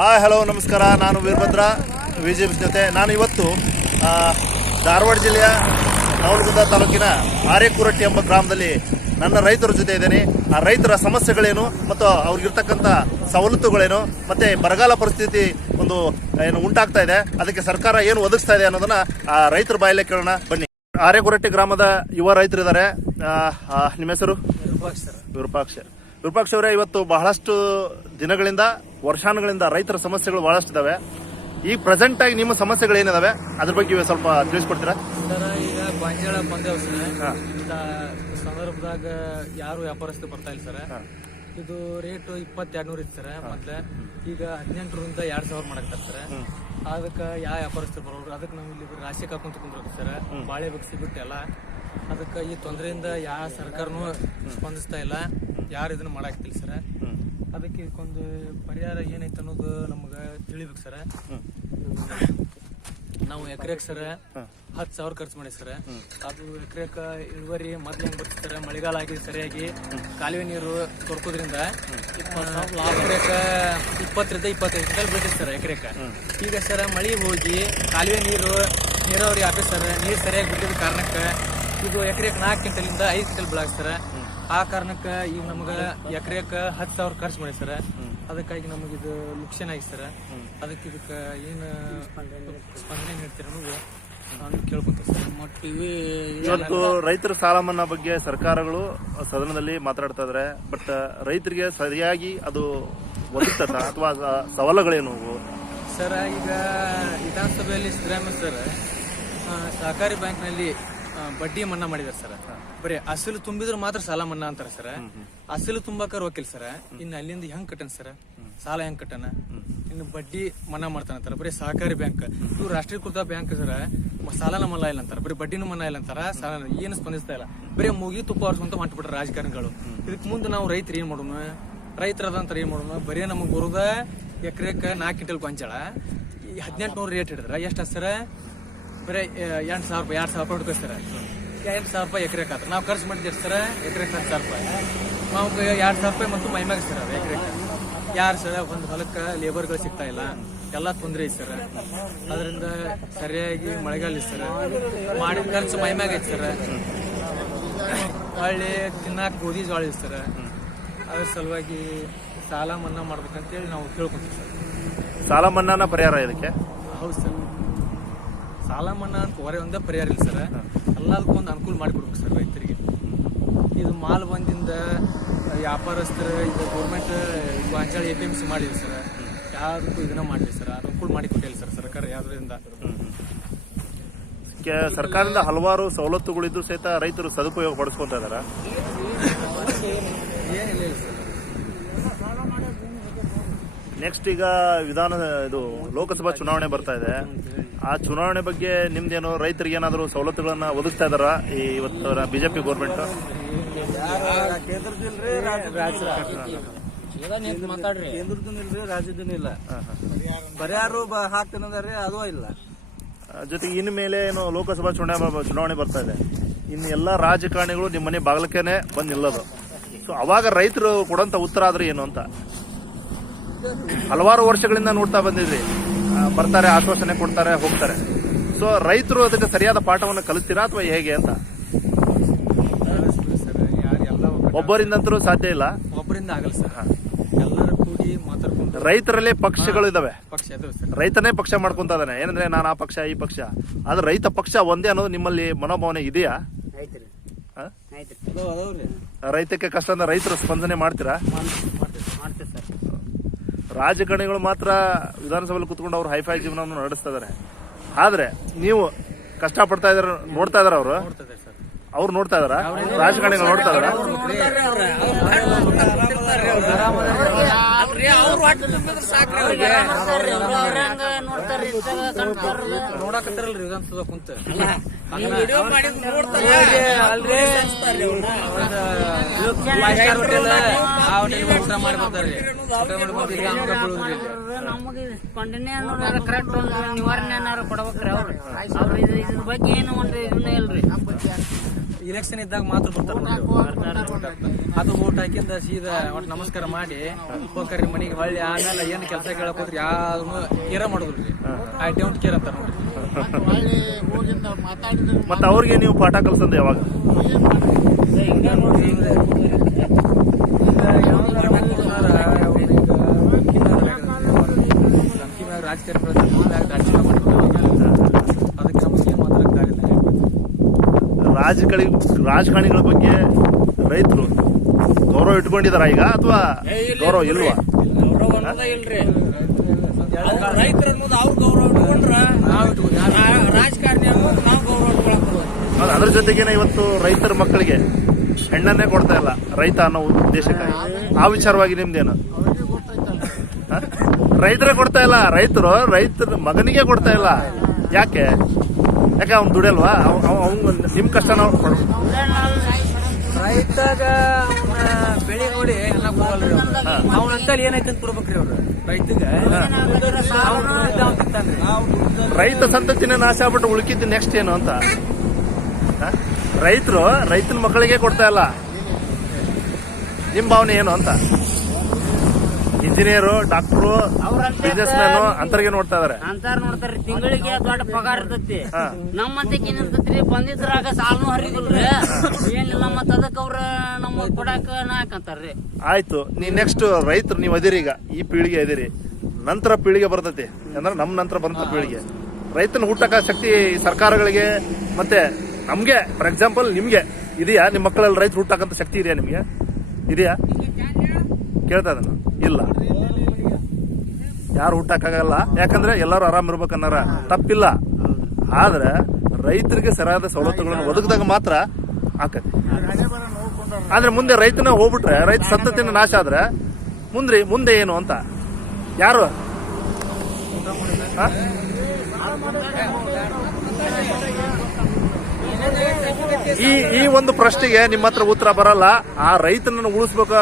Hi hello ನಮಸ್ಕಾರ. ನಾನು ವೀರಭದ್ರ ವಿಜಯ ಜೊತೆ. ನಾನು ಇವತ್ತು ಧಾರವಾಡ ಜಿಲ್ಲೆಯ ನವಲಗುಂದ ತಾಲೂಕಿನ ಆರೇಕುರಟ್ಟಿ ಎಂಬ ಗ್ರಾಮದಲ್ಲಿ ನನ್ನ ರೈತರ ಜೊತೆ ಇದ್ದೇನೆ. ಆ ರೈತರ ಸಮಸ್ಯೆಗಳೇನು ಮತ್ತು ಅವ್ರಿಗಿರ್ತಕ್ಕಂಥ ಸವಲತ್ತುಗಳೇನು ಮತ್ತೆ ಬರಗಾಲ ಪರಿಸ್ಥಿತಿ ಒಂದು ಏನು ಉಂಟಾಗ್ತಾ ಇದೆ. ಅದಕ್ಕೆ ಸರ್ಕಾರ ಏನು ಒದಗಿಸ್ತಾ ಇದೆ ಅನ್ನೋದನ್ನ ಆ ರೈತರ ಬಾಯಲ್ಲೇ ಕೇಳೋಣ. ಬನ್ನಿ. ಆರೇಕುರಟ್ಟಿ ಗ್ರಾಮದ ಯುವ ರೈತರಿದ್ದಾರೆ. ನಿಮ್ಮ ಹೆಸರು? ವಿರೂಪಾಕ್ಷ ವಿರೂಪಾಕ್ಷ ಅವರೇ ಇವತ್ತು ಬಹಳಷ್ಟು ದಿನಗಳಿಂದ ವರ್ಷಾನುಗಳಿಂದ ರೈತರ ಸಮಸ್ಯೆಗಳು ಬಹಳಷ್ಟು ಇದಾವೆ. ಈ ಪ್ರೆಸೆಂಟ್ ಆಗಿ ನಿಮ್ಮ ಸಮಸ್ಯೆಗಳು ಏನಿದಾವೆ? ಅದ್ರ ಬಗ್ಗೆ ಸ್ವಲ್ಪ ತಿಳಿಸ್ಕೊಡ್ತೀರಾ? ಸರ ಈಗ ಗೊಂಜಾಳ ಬಂದೇವ್ ಸರ್ ಹಾ. ಇಂಥ ಸಂದರ್ಭದಾಗ ಯಾರು ವ್ಯಾಪಾರಸ್ಥರು ಬರ್ತಾ ಇಲ್ಲ ಸರ್. ಇದು ರೇಟ್ ಇಪ್ಪತ್ತೆರಡು ನೂರ ಇತ್ತು ಸರ್. ಮತ್ತೆ ಈಗ ಹದಿನೆಂಟರಿಂದ ಎರಡ್ ಸಾವಿರ ಮಾಡಕ್ತಾರೆ ಸರ್. ಅದಕ್ಕೆ ಯಾವ ವ್ಯಾಪಾರಸ್ಥರು ಬರೋರು ಅದಕ್ಕೆ ನಾವು ಇಲ್ಲಿ ರಾಶಿ ಕಾಕೊಂತ ಕುಂದ್ರಬೇಕು ಸರ್. ಬಾಳೆ ಬಗ್ಸಿ ಬಿಟ್ಟೆಲ್ಲ ಅದಕ್ಕೆ ಈ ತೊಂದರೆಯಿಂದ ಯಾವ ಸರ್ಕಾರನೂ ಸ್ಪಂದಿಸ್ತಾ ಇಲ್ಲ. ಯಾರು ಇದನ್ನ ಮಾಡಾಕ್ತಿಲ್ಲ ಸರ್. ಅದಕ್ಕೆ ಇದಕ್ಕೊಂದು ಪರಿಹಾರ ಏನೈತೆ ಅನ್ನೋದು ನಮ್ಗೆ ತಿಳಿಬೇಕು ಸರ್. ನಾವು ಎಕರೆಗೆ ಸರ್ ಹತ್ತು ಸಾವಿರ ಖರ್ಚು ಮಾಡಿ ಸರ್. ಅದು ಎಕರೆಕ ಇಳುವರಿ ಮೊದ್ಲು ಹೆಂಗ್ ಬರ್ತಾರೆ ಸರ್? ಮಳೆಗಾಲ ಆಗಿದೆ ಸರಿಯಾಗಿ ಕಾಲುವೆ ನೀರು ತೊಡ್ಕೋದ್ರಿಂದ ಎಕರೆಕ ಇಪ್ಪತ್ತರಿಂದ ಇಪ್ಪತ್ತೈದು ಕ್ವಿಂಟಲ್ ಬೀಳ್ತದೆ ಸರ್ ಎಕರೆಕ. ಈಗ ಸರ್ ಮಳೆ ಹೋಗಿ ಕಾಲುವೆ ನೀರು, ನೀರಾವರಿ ಆಫೀಸರ್ ನೀರು ಸರಿಯಾಗಿ ಬಿಟ್ಟಿದ ಕಾರಣಕ್ಕೆ ಇದು ಎಕರೆಕ್ ನಾಲ್ಕು ಕ್ವಿಂಟಲಿಂದ ಐದು ಕ್ವಿಂಟಲ್ ಬೀಳಾಕ ಸರ್ ಆ ಕಾರಣಕ್ಕೆ ಈಗ ನಮ್ಗೆ ಎಕರೆಕ ಹತ್ತು ಸಾವಿರ ಖರ್ಚು ಮಾಡಿ ಸರ್. ಅದಕ್ಕಾಗಿ ನಮಗೆ ಇದು ಲುಕ್ಷನ್ ಆಗಿ ಸರ್. ಅದಕ್ಕೆ ಇದಕ್ಕೆ ಏನು ಸ್ಪಂದನೆ ನೀಡ್ತೀರ ಅನ್ನೋದು ನಾನು ಕೇಳ್ಕೊಂತ ಸರ್. ಟಿವಿ ಇವತ್ತು ರೈತರ ಸಾಲ ಮನ್ನಾ ಬಗ್ಗೆ ಸರ್ಕಾರಗಳು ಸದನದಲ್ಲಿ ಮಾತಾಡ್ತಾ ಇದ್ರೆ. ಬಟ್ ರೈತರಿಗೆ ಸರಿಯಾಗಿ ಅದು ಒದಗ್ತದ ಅಥವಾ ಸವಾಲುಗಳೇನು ಅವು? ಸರ್ ಈಗ ವಿಧಾನಸಭೆಯಲ್ಲಿ ಸಿದ್ದರಾಮಯ್ಯ ಸರ್ ಆ, ಸಹಕಾರಿ ಬ್ಯಾಂಕ್ನಲ್ಲಿ ಬಡ್ಡಿ ಮನ್ನಾ ಮಾಡಿದಾರೆ ಸರ್. ಬರೀ ಅಸಲು ತುಂಬಿದ್ರೆ ಮಾತ್ರ ಸಾಲ ಮನ್ನಾ ಅಂತಾರೆ ಸರ್. ಅಸಲು ತುಂಬಾಕ ವಕೀಲ್ ಸರ್. ಇನ್ನು ಅಲ್ಲಿಂದ ಹೆಂಗ್ ಕಟ್ಟನ್ ಸರ್? ಸಾಲ ಹೆಂಗ್ ಕಟ್ಟನ ಇನ್ನು ಬಡ್ಡಿ ಮನ್ನಾ ಮಾಡ್ತಾನಂತಾರ ಬರೀ ಸಹಕಾರಿ ಬ್ಯಾಂಕ್. ಇವ್ರು ರಾಷ್ಟ್ರೀಕೃತ ಬ್ಯಾಂಕ್ ಸರ್. ಸಾಲನ ಮನ್ನಾ ಇಲ್ಲ ಅಂತಾರ. ಬರೀ ಬಡ್ಡಿನ ಮನ್ನಾ ಇಲ್ಲ ಅಂತಾರ. ಸಾಲ ಏನು ಸ್ಪಂದಿಸ್ತಾ ಇಲ್ಲ. ಬರೀ ಮುಗಿ ತುಪ್ಪ ಆರಿಸುವಂತ ಮಾಡ್ಬಿಟ್ರೆ ರಾಜಕಾರಣಿಗಳು. ಇದಕ್ ಮುಂದೆ ನಾವು ರೈತರು ಏನ್ ಮಾಡೋಣ? ರೈತರದಂತರ ಏನ್ ಮಾಡೋಣ? ಬರೀ ನಮಗೆ ಬರುದ ಎಕರೆಕ ನಾಲ್ಕು ಕ್ವಿಂಟಲ್ ಗೊಂಜಾಳ ಈ ಹದಿನೆಂಟು ನೂರು ರೇಟ್ ಹಿಡಿದ್ರ ಎಷ್ಟು ಸರ? ಬರೀ ಎಂಟು ಸಾವಿರ ರೂಪಾಯಿ ಎರಡು ಸಾವಿರ ರೂಪಾಯಿ ಹುಡುಕೋಸ್ತಾರೆ. ಎಂಟು ಸಾವಿರ ರೂಪಾಯಿ ಎಕರೆ ಕಾತ್ರ ನಾವು ಖರ್ಚು ಮಾಡಿ ಸರ? ಎಕರೆ ಹತ್ತು ಸಾವಿರ ರೂಪಾಯಿ. ನಾವು ಎರಡು ಸಾವಿರ ರೂಪಾಯಿ ಮತ್ತು ಮೈಮ್ಯಾಗ ಸರ್ ಅದು ಎಕರೆಕ್ ಯಾರು ಸರ ಒಂದು ಹೊಲಕ್ಕೆ ಲೇಬರ್ಗಳು ಸಿಗ್ತಾ ಇಲ್ಲ. ಎಲ್ಲ ತೊಂದರೆ ಐತೆ ಸರ್. ಅದರಿಂದ ಸರಿಯಾಗಿ ಮಳೆಗಾಲ ಸರ್. ಮಾಡಿದ ಖರ್ಚು ಮೈಮ್ಯಾಗ ಐತೆ ಸರ್. ಹೊಳ್ಳಿ ತಿನ್ನಕ್ಕೆ ಗೋಧಿ ಜೋಳ ಐತೆ ಸರ್. ಅದ್ರ ಸಲುವಾಗಿ ಸಾಲ ಮನ್ನಾ ಮಾಡ್ಬೇಕಂತೇಳಿ ನಾವು ಕೇಳ್ಕೊತೀವಿ ಸರ್. ಸಾಲ ಮನ್ನಾನ ಪರಿಹಾರ ಇದಕ್ಕೆ? ಹೌದು ಸರ್. ಸಾಲ ಮನ್ನಾ ಅಂತ ಹೊರೆ ಒಂದೇ ಪರಿಹಾರ ಇಲ್ಲ ಸರ್. ಎಲ್ಲದಕ್ಕೂ ಒಂದು ಅನುಕೂಲ ಮಾಡಿಕೊಡ್ಬೇಕು ಸರ್ ರೈತರಿಗೆ. ಇದು ಮಾಲ್ ಬಂದಿಂದ ವ್ಯಾಪಾರಸ್ಥರು ಇದು ಗೌರ್ಮೆಂಟ್ ಅಂಚಾಳ ಎ ಪಿ ಎಂ ಸಿ ಮಾಡಿದೆ ಸರ್. ಯಾರಕ್ಕೂ ಇದನ್ನ ಮಾಡಲಿ ಸರ್. ಅನುಕೂಲ ಮಾಡಿಕೊಟ್ಟಿಲ್ಲ ಸರ್ ಸರ್ಕಾರ ಯಾವುದರಿಂದ. ಸರ್ಕಾರದಿಂದ ಹಲವಾರು ಸವಲತ್ತುಗಳಿದ್ದು ಸಹಿತ ರೈತರು ಸದುಪಯೋಗ ಪಡಿಸ್ಕೊಂತ ಇದಾರ. ಏನಿಲ್ಲ ಇಲ್ಲ ಸರ್. ನೆಕ್ಸ್ಟ್ ಈಗ ವಿಧಾನ ಇದು ಲೋಕಸಭಾ ಚುನಾವಣೆ ಬರ್ತಾ ಇದೆ. ಆ ಚುನಾವಣೆ ಬಗ್ಗೆ ನಿಮ್ದೇನು ರೈತರಿಗೆ ಏನಾದರೂ ಸವಲತ್ತುಗಳನ್ನ ಒದಗಿಸ್ತಾ ಇದಾರ ಈ ಇವತ್ತು ಬಿಜೆಪಿ ಗೌರ್ಮೆಂಟ್ ಇಲ್ಲ ಅದು ಇಲ್ಲ ಜೊತೆಗೆ ಇನ್ನು ಮೇಲೆ ಏನು ಲೋಕಸಭಾ ಚುನಾವಣೆ ಚುನಾವಣೆ ಬರ್ತಾ ಇದೆ. ಇನ್ನು ಎಲ್ಲ ರಾಜಕಾರಣಿಗಳು ನಿಮ್ಮ ಮನೆ ಬಾಗಿಲಕ್ಕೇನೆ ಬಂದು ನಿಲ್ಲೋದು. ಸೊ ಅವಾಗ ರೈತರು ಕೊಡಂತ ಉತ್ತರ ಆದ್ರೆ ಏನು ಅಂತ? ಹಲವಾರು ವರ್ಷಗಳಿಂದ ನೋಡ್ತಾ ಬಂದಿದ್ರಿ ಬರ್ತಾರೆ ಆಶ್ವಾಸನೆ ಕೊಡ್ತಾರೆ ಹೋಗ್ತಾರೆ. ಸೊ ರೈತರು ಅದಕ್ಕೆ ಸರಿಯಾದ ಪಾಠವನ್ನು ಕಲಿಸ್ತೀರಾ ಅಥವಾ ಹೇಗೆ ಅಂತ? ಒಬ್ಬರಿಂದಂತರೂ ಸಾಧ್ಯ ಇಲ್ಲ. ಒಬ್ಬರಿಂದ ಆಗಲ್ಲ ಸರ್. ಎಲ್ಲರೂ ಕೂಡಿ ಮಾತಾಡ್ಕೊಂಡು ರೈತರಲ್ಲೇ ಪಕ್ಷಗಳು ಇದಾವೆ. ಪಕ್ಷ ಅದು ಸರ್. ರೈತನೇ ಪಕ್ಷ ಮಾಡ್ಕೊಂತ ಇದಾನೆ. ಏನಂದ್ರೆ ನಾನು ಆ ಪಕ್ಷ ಈ ಪಕ್ಷ. ಆದ್ರೆ ರೈತ ಪಕ್ಷ ಒಂದೇ ಅನ್ನೋದು ನಿಮ್ಮಲ್ಲಿ ಮನೋಭಾವನೆ ಇದೆಯಾ? ರೈತಕ್ಕೆ ಕಷ್ಟ ಅಂದ್ರೆ ರೈತರು ಸ್ಪಂದನೆ ಮಾಡ್ತೀರಾ? ರಾಜಕಾರಣಿಗಳು ಮಾತ್ರ ವಿಧಾನಸಭೆಯಲ್ಲಿ ಕುತ್ಕೊಂಡು ಅವ್ರು ಹೈಫೈ ಜೀವನವನ್ನು ನಡೆಸ್ತಾ ಇದಾರೆ. ಆದ್ರೆ ನೀವು ಕಷ್ಟ ಪಡ್ತಾ ಇದಾರ, ನೋಡ್ತಾ ಇದಾರ ಅವರು? ಅವ್ರು ನೋಡ್ತಾ ಇದಾರ? ರಾಜಕಾರಣಿಗಳು ನೋಡ್ತಾ ಇದಾರ? ವಿಧಾನಸೌಧ ಕುಂತ. ಇಲ್ಲಿ. ನಮಗೆ ಕರೆಕ್ಟ್ ಒಂದು ನಿವಾರಣೆ ಏನಾರು ಕೊಡ್ಬೇಕ್ರಿ ಅವ್ರು. ಅವ್ರು ಇದು ಇದ್ರ ಬಗ್ಗೆ ಏನು ಒಂದು ಇದನ್ನ ಇಲ್ರಿ. ಇಲೆಕ್ಷನ್ ಇದ್ದಾಗ ಮಾತ್ರ ಬರ್ತಾರೆ. ಅದು ಊಟ ಹಾಕಿಂದ ಸೀದಾ ಒಟ್ಟು ನಮಸ್ಕಾರ ಮಾಡಿ ಹೋಗ್ರಿ ಮನೆಗೆ ಹೊಳ್ಳಿ ಆಮೇಲೆ ಏನು ಕೆಲಸ ಕೇಳಕ್ ಹೋದ್ರಿ ಯಾವ್ದು ಕೇರ ಮಾಡೋದ್ರಿ ಐ ಡೋಂಟ್ ಕೇರ್ ಅಂತ ನೋಡ್ರಿ. ಮತ್ತೆ ಅವ್ರಿಗೆ ನೀವು ಪಾಠ ಕಲ್ಸಂದ ಯಾವಾಗ? ನೋಡ್ರಿ ರಾಜಕೀಯ ರಾಜಕಾರಣಿಗಳ ಬಗ್ಗೆ ರೈತರು. ಗೌರವ ಇಟ್ಕೊಂಡಿದಾರ ಈಗ ಅಥವಾ ಗೌರವ ಇಲ್ವಾ? ಗೌರವ ಅನ್ನೋದ ಇಲ್ರಿ. ರೈತರ ಅನ್ನೋದು ಅವ್ರ ಗೌರವ ಇಟ್ಕೊಂಡ್ರ ನಾವು ಇಟ್ಕೊಂಡು ರಾಜಕಾರಣಿ ಅನ್ನೋದು ನಾವು ಗೌರವ ಇಟ್ಕೊಳಕ್ ಹೌದು, ಅದ್ರ ಜೊತೆಗೇನೆ ಇವತ್ತು ರೈತರ ಮಕ್ಕಳಿಗೆ ಹೆಣ್ಣನ್ನೇ ಕೊಡ್ತಾ ಇಲ್ಲ ರೈತ ಅನ್ನೋ ಉದ್ದೇಶಕ್ಕಾಗಿ. ಆ ವಿಚಾರವಾಗಿ ನಿಮ್ದೇನು? ರೈತರೇ ಕೊಡ್ತಾ ಇಲ್ಲ ರೈತರು ರೈತರ ಮಗನಿಗೆ ಕೊಡ್ತಾ ಇಲ್ಲ. ಯಾಕೆ? ಯಾಕೆ ಅವ್ನು ದುಡಿಯಲ್ವಾ? ಅವ್ನು ನಿಮ್ ಕಷ್ಟ ನಾವು ಕೊಡ್- ರೈತಾಗ ಅವನ ಬೆಳೆ ನೋಡಿ ಎಲ್ಲ ಕೊಡಲ್ರಿ ಅವ್ನ ಅಂತಲ್ಲಿ ಏನಾಯ್ತು ಅಂತ ಕೊಡ್ಬೇಕ್ರಿ ಅವ್ರು. ರೈತಗ. ರೈತ ಸಂತತಿನ ನಾಶ ಆಗ್ಬಿಟ್ಟು ಉಳ್ಕಿದ್ದು ನೆಕ್ಸ್ಟ್ ಏನು ಅಂತ? ರೈತರು ರೈತನ ಮಕ್ಕಳಿಗೆ ಕೊಡ್ತಾ ಇಲ್ಲ. ನಿಮ್ ಭಾವನೆ ಏನು ಅಂತ? ಇಂಜಿನಿಯರು ಡಾಕ್ಟ್ರು ಬಿಸ್ನೆಸ್ ಮ್ಯಾನ್ ಅಂತರ್ಗೆ ನೋಡ್ತಾ ಇದಾರೆ. ಅಂತಾರ ನೋಡ್ತಾರೆ ತಿಂಗಳಿಗೆ ದೊಡ್ಡ ಪಗಾರ ಇರ್ತೈತಿ. ನಮ್ಮಂತಕ್ಕೆ ನಮ್ಮಂತಕ್ ಏನ್ ಇರ್ತೈತ್ರಿ ಬಂದಿದ್ರಾಗ ಸಾಲ್ನು ಹರಿದಿಲ್ರಿ. ಏನಿಲ್ಲ ಮತ್ತ ಅದಕ್ಕ ಅವ್ರ ನಮ್ಮ ಕೊಡಾಕ ನಾಕಂತಾರ್ರಿ ಆಯ್ತು ನೀ ನೆಕ್ಸ್ಟ್ ರೈತರು ನೀವು ಅದಿರಿ ಈಗ ಈ ಪೀಳಿಗೆ ಅದಿರಿ. ನಂತರ ಪೀಳಿಗೆ ಬರ್ತೈತಿ. ಅಂದ್ರೆ ನಮ್ ನಂತರ ಬಂದ ಪೀಳಿಗೆ. ರೈತನ ಹುಟ್ಟಕ ಶಕ್ತಿ ಸರ್ಕಾರಗಳಿಗೆ ಮತ್ತೆ ನಮ್ಗೆ ಫಾರ್ ಎಕ್ಸಾಂಪಲ್ ನಿಮ್ಗೆ ಇದೆಯಾ? ನಿಮ್ಮ ಮಕ್ಕಳಲ್ಲಿ ರೈತರು ಹುಟ್ಟಕಂತ ಶಕ್ತಿ ಇದೆಯಾ ನಿಮ್ಗೆ? ಇದೆಯಾ? ಕೇಳ್ತಾ ಇದ್ದಾನ. ಇಲ್ಲ. ಯಾರು ಹುಟ್ಟಕ್ಕಾಗಲ್ಲ. ಯಾಕಂದ್ರೆ ಎಲ್ಲರೂ ಆರಾಮ್ ಇರ್ಬೇಕನ್ನಾರ ತಪ್ಪಿಲ್ಲ. ಆದ್ರೆ ರೈತರಿಗೆ ಸರಿಯಾದ ಸವಲತ್ತುಗಳನ್ನು ಒದಗಿದಾಗ ಮಾತ್ರ ಆಕತಿ. ಆದ್ರೆ ಮುಂದೆ ರೈತನ ಹೋಗ್ಬಿಟ್ರೆ, ರೈತ ಸಂತತಿನ ನಾಶ ಆದ್ರೆ ಮುಂದ್ರಿ, ಮುಂದೆ ಏನು ಅಂತ. ಯಾರು? ಈ ಈ ಒಂದು ಪ್ರಶ್ನೆಗೆ ನಿಮ್ಮ ಹತ್ರ ಉತ್ತರ ಬರಲ್ಲ. ಆ ರೈತನನ್ನು ಉಳಿಸ್ಬೇಕ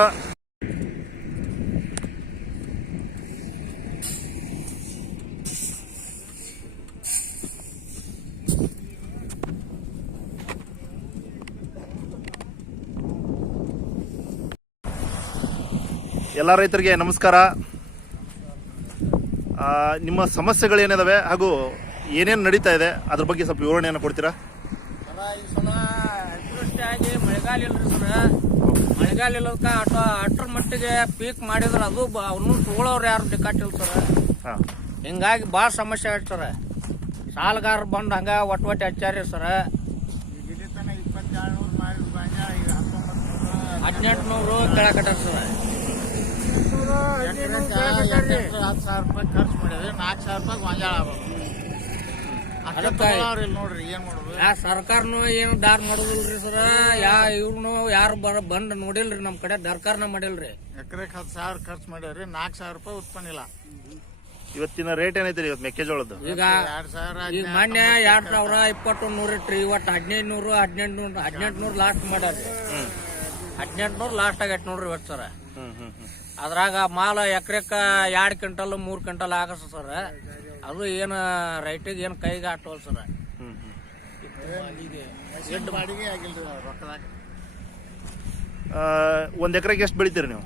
ಎಲ್ಲ ರೈತರಿಗೆ ನಮಸ್ಕಾರ. ಆ, ನಿಮ್ಮ ಸಮಸ್ಯೆಗಳೇನಿದಾವೆ ಹಾಗೂ ಏನೇನು ನಡೀತಾ ಇದೆ ಅದ್ರ ಬಗ್ಗೆ ಸ್ವಲ್ಪ ವಿವರಣೆಯನ್ನು ಕೊಡ್ತೀರಾ? ಅತಿವೃಷ್ಟಿಯಾಗಿ ಮಳೆಗಾಲ ಇಲ್ಲ ಸರ್. ಮಳೆಗಾಲ ಇಲ್ಲದಕ್ಕ ಅಟ ಅಟ್ರ ಮಟ್ಟಿಗೆ ಪೀಕ್ ಮಾಡಿದ್ರೆ ಅದು ಅವನು ತಗೊಳೋರು ಯಾರು ಡಿಕಾಟಿಲ್ಲ ಸರ್. ಹಾ. ಹಿಂಗಾಗಿ ಭಾಳ ಸಮಸ್ಯೆ ಆಯ್ತು ಸರ. ಸಾಲಗಾರ ಬಂದು ಹಂಗ ಒಟ್ಟು ಒಟ್ಟು ಹಚ್ಚಾರಿ ಸರ್. ಹದಿನೆಂಟುನೂರು ಕೆಳಕಟ್ಟಾರ ಸರ್. ಹತ್ತು ಸಾವಿರ ರೂಪಾಯಿ ಖರ್ಚು ಮಾಡಿದ್ರೆ ನಾಲ್ಕು ಸಾವಿರ ರೂಪಾಯಿ ಗೊಂಜಾಳ ಆಗ್ಬೋದು. ಅದಕ್ಕೆ ನೋಡ್ರಿ ಏನ್ ಮಾಡೋದು? ಯಾ ಸರ್ಕಾರನು ಏನು ದಾರ್ ಮಾಡುದಿಲ್ರಿ ಸರ್? ಯಾ ಇವ್ರನು ಯಾರು ಬರ ಬಂದ್ ನೋಡಿಲ್ರಿ ನಮ್ ಕಡೆ ದರ್ಕಾರನ ಮಾಡಿಲ್ರಿ. ಎಕರೆಕ್ ಹತ್ತು ಸಾವಿರ ಖರ್ಚು ಮಾಡ್ಯಾವ್ರಿ ನಾಲ್ಕು ಸಾವಿರ ರೂಪಾಯಿ ಉತ್ಪನ್ನ ಇಲ್ಲ. ಇವತ್ತಿನ ರೇಟ್ ಏನೈತಿ ಇವತ್ತು ಮೆಕ್ಕೆಜೋಳದ್ದು? ಈಗ ಸಾವಿರ ಈಗ ಮೊನ್ನೆ ಎರಡ್ ಸಾವಿರ ಇಪ್ಪತ್ತೊಂದು ನೂರ ಇಟ್ರಿ ಇವತ್ತು ಹದಿನೈದು ನೂರು ಹದಿನೆಂಟು ನೂರು ಹದಿನೆಂಟು ನೂರು ಲಾಸ್ಟ್ ಮಾಡ್ಯಾರ ಹದಿನೆಂಟು ನೂರು ಲಾಸ್ಟ್ ಆಗೈತೆ ನೋಡ್ರಿ ಇವತ್ತು ಸರ್. ಹ್ಮ್ ಹ್ಮ್ ಹ್ಮ್. ಅದ್ರಾಗ ಮಾಲ ಎಕರೆಕ ಎರಡು ಕ್ವಿಂಟಲ್ ಮೂರು ಕ್ವಿಂಟಲ್ ಆಗಸ ಸರ್. ಅದು ಏನು ರೈಟಿಗೆ ಏನು ಕೈಗೆ ಆಟೋಲ್ ಸರ್. ಹ್ಮ್ ಹ್ಮ್ ಎಷ್ಟು ಬಾಡಿಗೆ ಆಗಿಲ್ರಿ ರೊಕ್ಕದಾಗ. ಆ, ಒಂದ್ ಎಕರೆಗೆ ಎಷ್ಟು ಬೆಳಿತೀರಿ ನೀವು?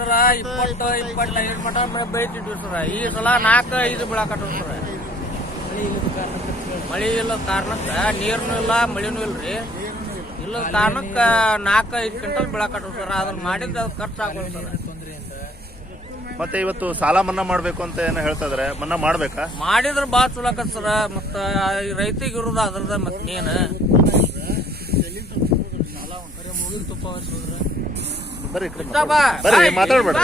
ಸರ ಇಪ್ಪತ್ತು ಇಪ್ಪತ್ತೈದು ಮಟ ಬೆಳಿತಿದ್ವಿ ಸರ್. ಈ ಸಲ ನಾಲ್ಕು ಐದು ಬೆಳಕಟ್ಟ ಸರ. ಮಳಿ ಇಲ್ಲ ಕಾರಣಕ್ಕ ನೀರ್ನು ಇಲ್ಲ ಮಳಿನೂ ಇಲ್ರಿ. ಇಲ್ಲ ಕಾರಣಕ್ಕ ನಾಲ್ಕು ಐದು ಕ್ವಿಂಟಲ್ ಬೆಳಕಟ್ಟು ಸರ್. ಅದನ್ನ ಮಾಡಿದ್ರೆ ಅದು ಖರ್ಚು ಆಗೋದು ಸರ್. ಮತ್ತೆ ಇವತ್ತು ಸಾಲ ಮನ್ನಾ ಮಾಡ್ಬೇಕು ಅಂತ ಏನೋ ಹೇಳ್ತಾ ಇದಾರೆ. ಮನ್ನಾ ಮಾಡ್ಬೇಕಾ? ಮಾಡಿದ್ರೆ ಭಾಳ ಚಲೋ ಆಕತ್ ಸರ. ಮತ್ತ ಈ ರೈತಿಗೆ ಇರೋದು ಅದ್ರದ ಮತ್ ನೀನು ಬರ್ರಿ ಬಾ. ಬರ್ರಿ ಮಾತಾಡ್ಬೇಡ